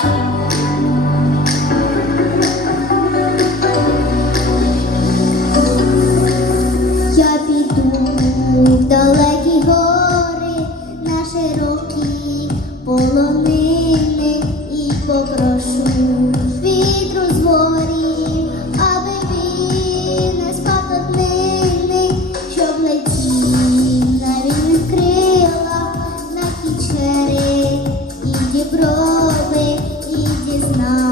soon. な。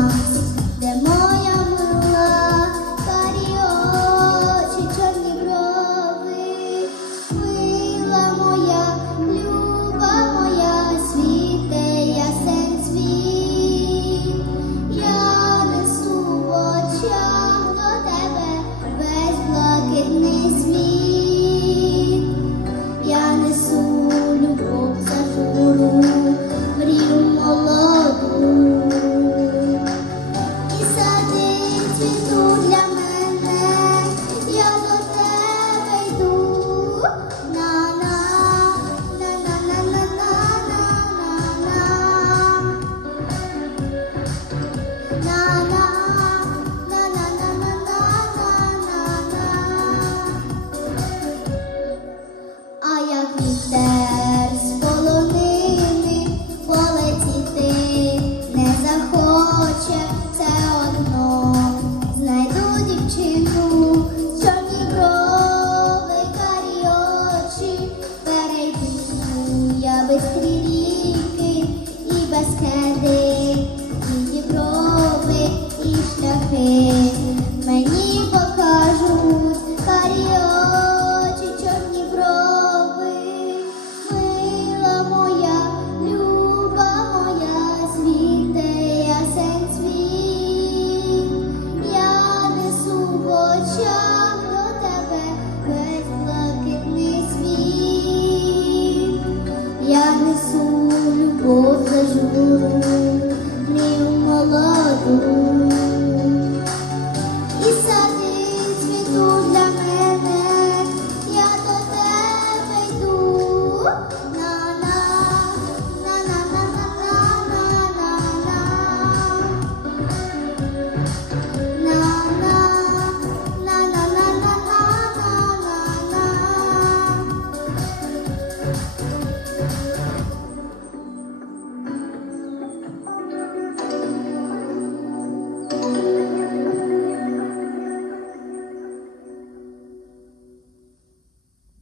the pain.